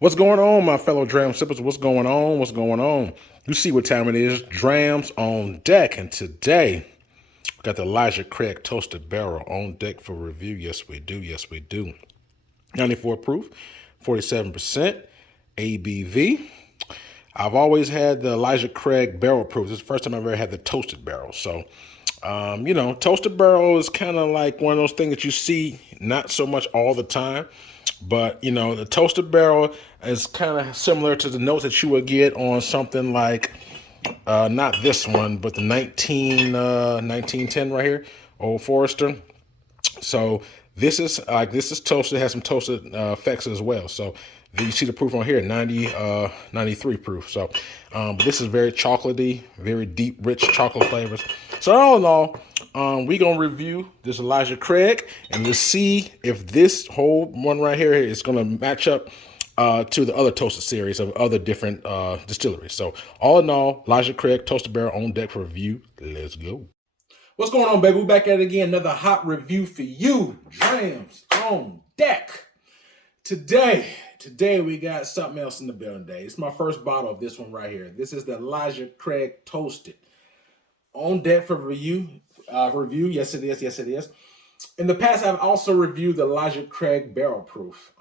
What's going on, my fellow Dram sippers? What's going on? What's going on? You see what time it is. Drams on deck. And today, we got the Elijah Craig Toasted Barrel on deck for review. Yes, we do. Yes, we do. 94 proof, 47% ABV. I've always had the Elijah Craig barrel proof. This is the first time I've ever had the toasted barrel. So, toasted barrel is kind of like one of those things that you see not so much all the time. But, the toasted barrel is kind of similar to the notes that you would get on something like, not this one, but the 1910 right here, Old Forester. So this is toasted, has some toasted effects as well. So you see the proof on here, 93 proof. So but this is very chocolatey, very deep, rich chocolate flavors. So all in all, we're going to review this Elijah Craig and to see if this whole one right here is going to match up to the other toasted series of other different distilleries. So all in all, Elijah Craig Toasted Barrel on deck for review. Let's go. What's going on, baby? We're back at it again. Another hot review for you. Drams on deck. Today we got something else in the building today. It's my first bottle of this one right here. This is the Elijah Craig Toasted. On deck for review. Yes, it is. Yes, it is. In the past, I've also reviewed the Elijah Craig Barrel Proof.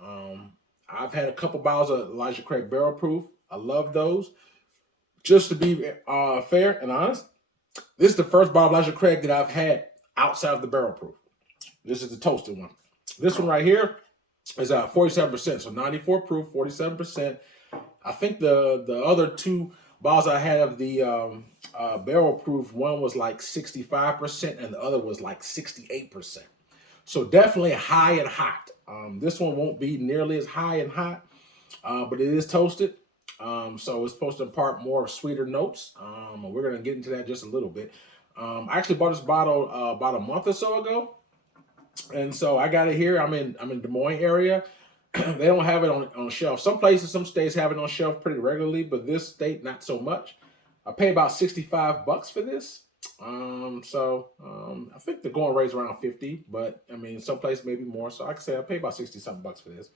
I've had a couple bottles of Elijah Craig Barrel Proof. I love those. Just to be fair and honest, this is the first bottle of Elijah Craig that I've had outside of the barrel proof. This is the toasted one. This one right here is 47%, so 94 proof, 47%. I think the other two bottles I had of the barrel proof, one was like 65% and the other was like 68%. So definitely high and hot. This one won't be nearly as high and hot, but it is toasted. So it's supposed to impart more sweeter notes. We're going to get into that just a little bit. I actually bought this bottle about a month or so ago. And so I got it here. I'm in Des Moines area. They don't have it on shelf. Some places, some states have it on shelf pretty regularly, but this state, not so much. I pay about $65 for this. I think the going rate is around 50, but some places maybe more. So like I said, I pay about 60 something bucks for this.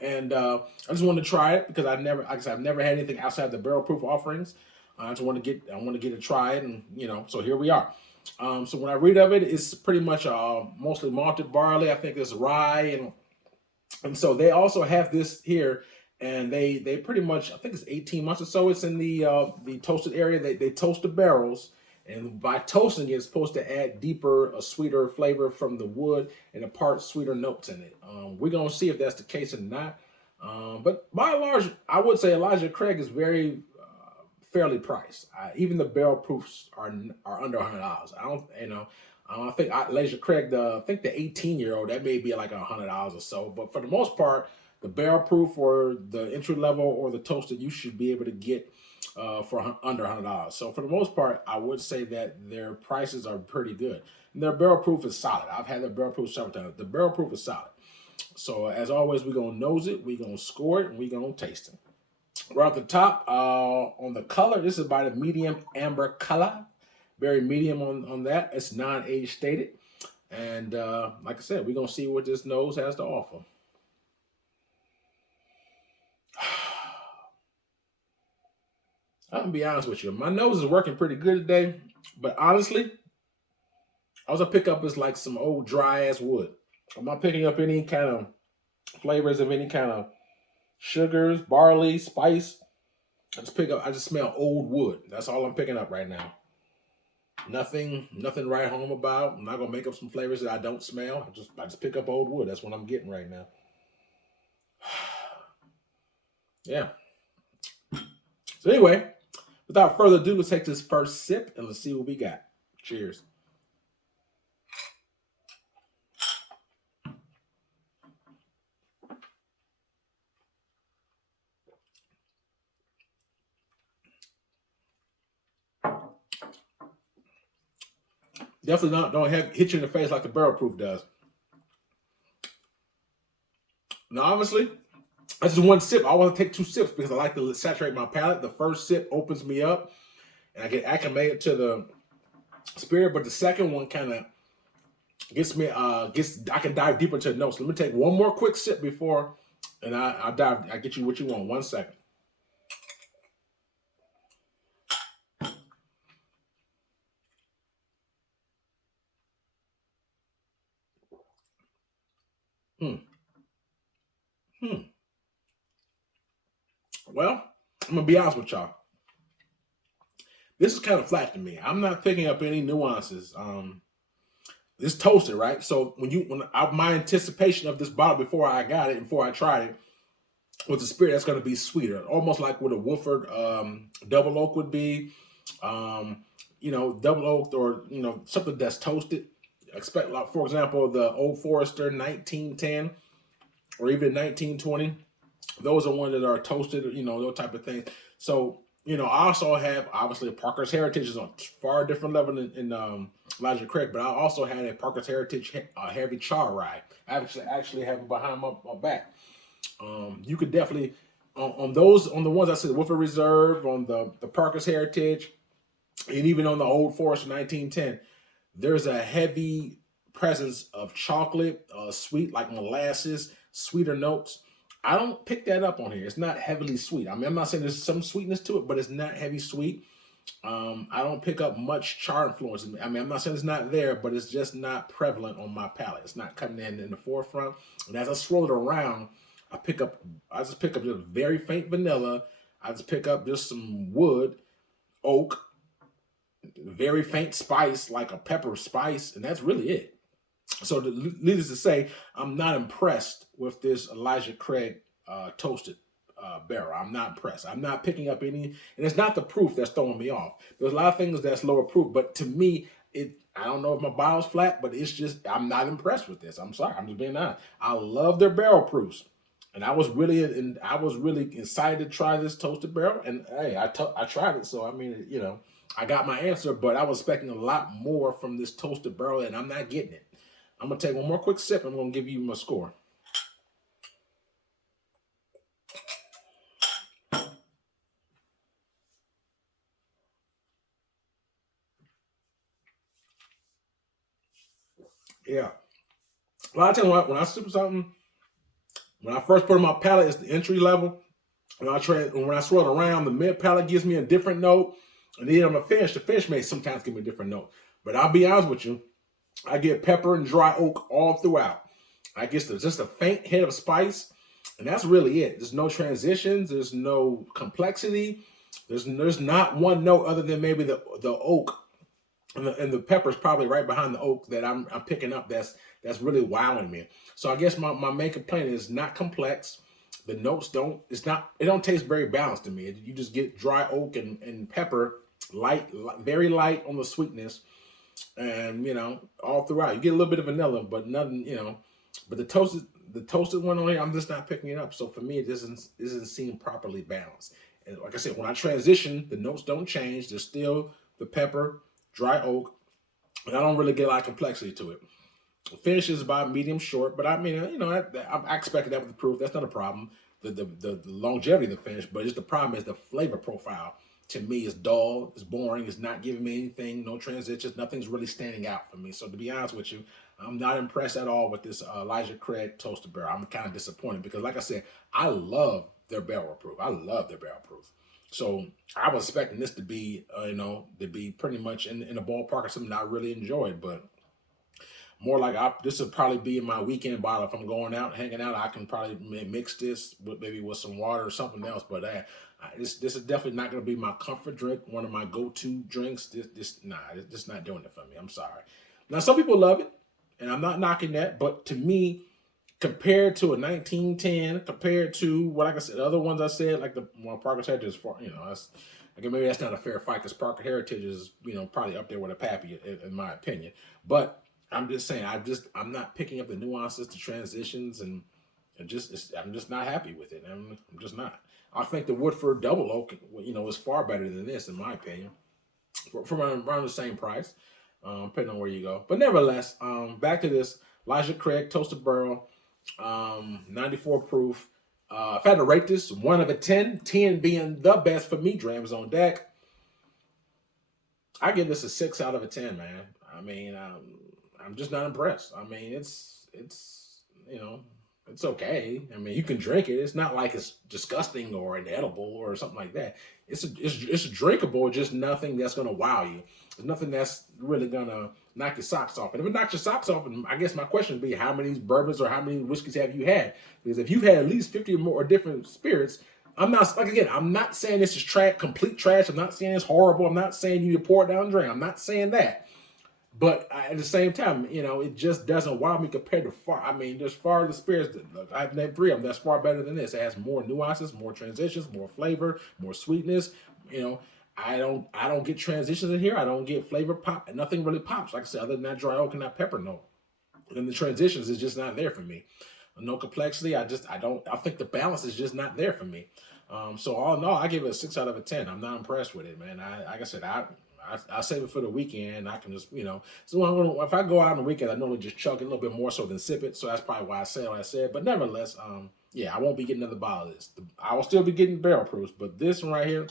And I just wanted to try it because I've never had anything outside the barrel proof offerings. I want to get to try it, and so here we are. So when I read of it, it's pretty much mostly malted barley. I think there's rye, and so they also have this here, and they pretty much, I think it's 18 months or so. It's in the toasted area. They toast the barrels, and by toasting it's supposed to add deeper, a sweeter flavor from the wood and impart sweeter notes in it. We're gonna see if that's the case or not. But by and large, I would say Elijah Craig is very fairly priced. Even the barrel proofs are under $100. I think Elijah Craig, I think the 18-year-old, that may be like $100 or so. But for the most part, the barrel proof or the entry level or the toasted, you should be able to get for under $100. So for the most part, I would say that their prices are pretty good. And their barrel proof is solid. I've had their barrel proof several times. The barrel proof is solid. So as always, we're going to nose it, we're going to score it, and we're going to taste it. Right at the top, on the color, this is about a medium amber color. Very medium on that. It's non-age stated. And like I said, we're going to see what this nose has to offer. I'm going to be honest with you. My nose is working pretty good today. But honestly, all I pick up is like some old dry-ass wood. I'm not picking up any kind of flavors of any kind of sugars, barley, spice. I just smell old wood. That's all I'm picking up right now. Nothing to write home about. I'm not gonna make up some flavors that I don't smell. I just pick up old wood. That's what I'm getting right now. Yeah. So anyway, without further ado, let's take this first sip and let's see what we got. Cheers. Definitely don't hit you in the face like the barrel proof does. Now, obviously, that's just one sip. I want to take two sips because I like to saturate my palate. The first sip opens me up, and I get acclimated to the spirit. But the second one kind of gets me. I can dive deeper into the notes. Let me take one more quick sip before And I get you what you want. 1 second. Hmm. Hmm. Well, I'm gonna be honest with y'all. This is kind of flat to me. I'm not picking up any nuances. It's toasted, right? So my anticipation of this bottle before I got it, before I tried it, was a spirit that's going to be sweeter, almost like what a Woodford double oak would be. Um, double oaked, or something that's toasted. Expect, like, for example, the Old Forester 1910 or even 1920. Those are ones that are toasted, those type of things. So, I also have, obviously, Parker's Heritage is on far different level in Elijah Craig, but I also had a Parker's Heritage heavy char rye. I actually have it behind my back. You could definitely, on the ones I said, Woodford Reserve, on the Parker's Heritage, and even on the Old Forest 1910, there's a heavy presence of chocolate, sweet, like molasses, sweeter notes. I don't pick that up on here. It's not heavily sweet. I mean, I'm not saying there's some sweetness to it, but it's not heavy sweet. I don't pick up much char influence. I mean, I'm not saying it's not there, but it's just not prevalent on my palate. It's not coming in the forefront. And as I swirl it around, I just pick up just very faint vanilla. I just pick up just some wood, oak, very faint spice, like a pepper spice, and that's really it. So, needless to say, I'm not impressed with this Elijah Craig toasted barrel. I'm not impressed. I'm not picking up any, and it's not the proof that's throwing me off. There's a lot of things that's lower proof, but to me, I don't know if my bottle's flat, but it's just, I'm not impressed with this. I'm sorry. I'm just being honest. I love their barrel proofs. And I was really excited to try this toasted barrel. And hey, I tried it. So I mean, I got my answer, but I was expecting a lot more from this toasted barrel, and I'm not getting it. I'm gonna take one more quick sip. I'm gonna give you my score. Yeah, a lot of times when I sip something, when I first put it on my palate, it's the entry level. When I swirl it around, the mid palate gives me a different note, and then on the finish may sometimes give me a different note. But I'll be honest with you, I get pepper and dry oak all throughout. I guess there's just a faint hit of spice, and that's really it. There's no transitions. There's no complexity. There's not one note other than maybe the oak, and the pepper's probably right behind the oak that I'm picking up. That's really wowing me. So I guess my main complaint is not complex. The notes don't. It don't taste very balanced to me. You just get dry oak and pepper, very light on the sweetness, and all throughout you get a little bit of vanilla, but nothing. But the toasted one on here, I'm just not picking it up. So for me, it doesn't seem properly balanced. And like I said, when I transition, the notes don't change. There's still the pepper, dry oak, and I don't really get a lot of complexity to it. The finish is about medium short, but I mean, I expected that with the proof. That's not a problem. The longevity of the finish, but just the problem is the flavor profile. To me, is dull, it's boring, it's not giving me anything, no transitions, nothing's really standing out for me. So to be honest with you, I'm not impressed at all with this Elijah Craig toaster barrel. I'm kind of disappointed because, like I said, I love their barrel proof. I love their barrel proof. So I was expecting this to be, to be pretty much in the ballpark of something I really enjoyed, but more like this would probably be in my weekend bottle. If I'm going out hanging out, I can probably mix this with some water or something else. But this is definitely not going to be my comfort drink. One of my go-to drinks. This not doing it for me. I'm sorry. Now some people love it, and I'm not knocking that. But to me, compared to a 1910, compared to what, like I said, the other ones I said, like the Parker's Heritage, that's. Again, maybe that's not a fair fight because Parker Heritage is, probably up there with a Pappy in my opinion. But I'm just saying, I'm not picking up the nuances, the transitions, and I'm just not happy with it. I'm just not. I think the Woodford Double Oak, is far better than this in my opinion, from around the same price, depending on where you go. But nevertheless, back to this Elijah Craig Toasted Barrel, 94 proof. If I had to rate this 1 out of 10, 10 being the best for me, Drams on deck, I give this a 6 out of 10, man. I mean, I'm just not impressed. I mean, it's you know It's okay. I mean, you can drink it. It's not like it's disgusting or inedible or something like that. It's drinkable, just nothing that's gonna wow you. It's nothing that's really gonna knock your socks off. And if it knocks your socks off, and I guess my question would be, how many bourbons or how many whiskeys have you had? Because if you've had at least 50 or more different spirits, I'm not like again. I'm not saying this is trash, complete trash. I'm not saying it's horrible. I'm not saying you need to pour it down the drain. I'm not saying that. But at the same time, you know, it just doesn't wow me compared to far. I mean, there's far the spirits. Look, I've named three of them. That's far better than this. It has more nuances, more transitions, more flavor, more sweetness. You know, I don't get transitions in here. I don't get flavor pop. Nothing really pops. Like I said, other than that dry oak and that pepper note. And the transitions is just not there for me. No complexity. I don't. I think the balance is just not there for me. So all in all, I give it a 6 out of 10. I'm not impressed with it, man. Like I said, I save it for the weekend. I can just, you know. So if I go out on the weekend, I normally just chug it a little bit more so than sip it. So that's probably why I said what I said. But nevertheless, yeah, I won't be getting another bottle of this. I will still be getting barrel proofs, but this one right here,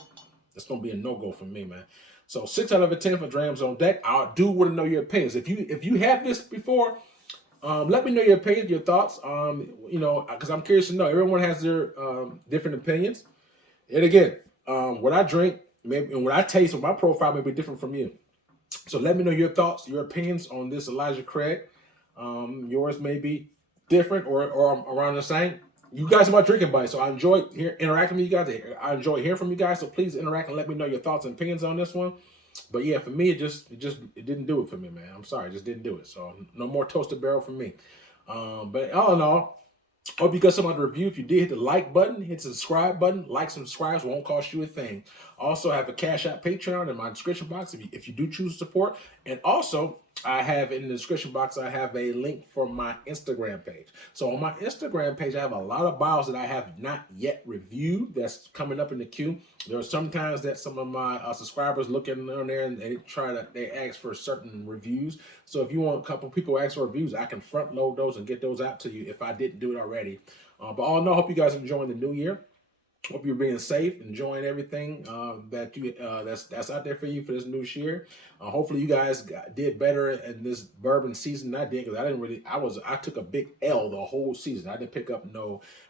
it's gonna be a no go for me, man. So 6 out of 10 for Drams on deck. I do want to know your opinions. If you have this before, let me know your opinions, your thoughts. You know, because I'm curious to know. Everyone has their different opinions. And again, what I drink, maybe, and what I taste, on my profile may be different from you. So let me know your thoughts, your opinions on this Elijah Craig. Yours may be different or around the same. You guys are my drinking buddies, so I enjoy interacting with you guys. I enjoy hearing from you guys. So please interact and let me know your thoughts and opinions on this one. But yeah, for me, it didn't do it for me, man. I'm sorry, it just didn't do it. So no more toasted barrel for me. But all in all, hope you got some on the review. If you did, hit the like button, hit the subscribe button. Like, subscribe, won't cost you a thing. Also, I have a Cash App Patreon in my description box if you do choose to support. And also, I have in the description box, I have a link for my Instagram page. So on my Instagram page, I have a lot of bottles that I have not yet reviewed that's coming up in the queue. There are sometimes that some of my subscribers look in on there and they ask for certain reviews. So if you want a couple people ask for reviews, I can front load those and get those out to you if I didn't do it already. But all in all, hope you guys are enjoying the new year. Hope you're being safe, enjoying everything that's out there for you for this new year. Hopefully, you guys did better in this bourbon season than I did, because I took a big L the whole season. I didn't pick up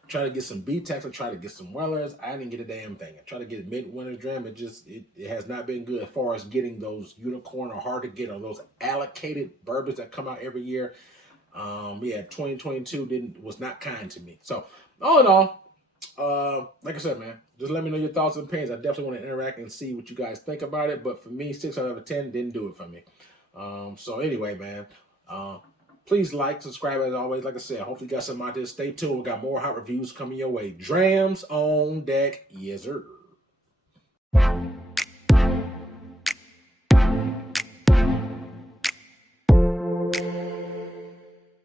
try to get some B-Tex, I tried to get some Wellers. I didn't get a damn thing. I tried to get midwinter dram. It has not been good as far as getting those unicorn or hard to get or those allocated bourbons that come out every year. Yeah, 2022 was not kind to me. So all in all, like I said, man, just let me know your thoughts and opinions. I definitely want to interact and see what you guys think about it. But for me, 6 out of 10 didn't do it for me. So anyway, man, please like, subscribe as always. Like I said, hopefully you got something out there. Stay tuned. We got more hot reviews coming your way. Drams on deck. Yes, sir.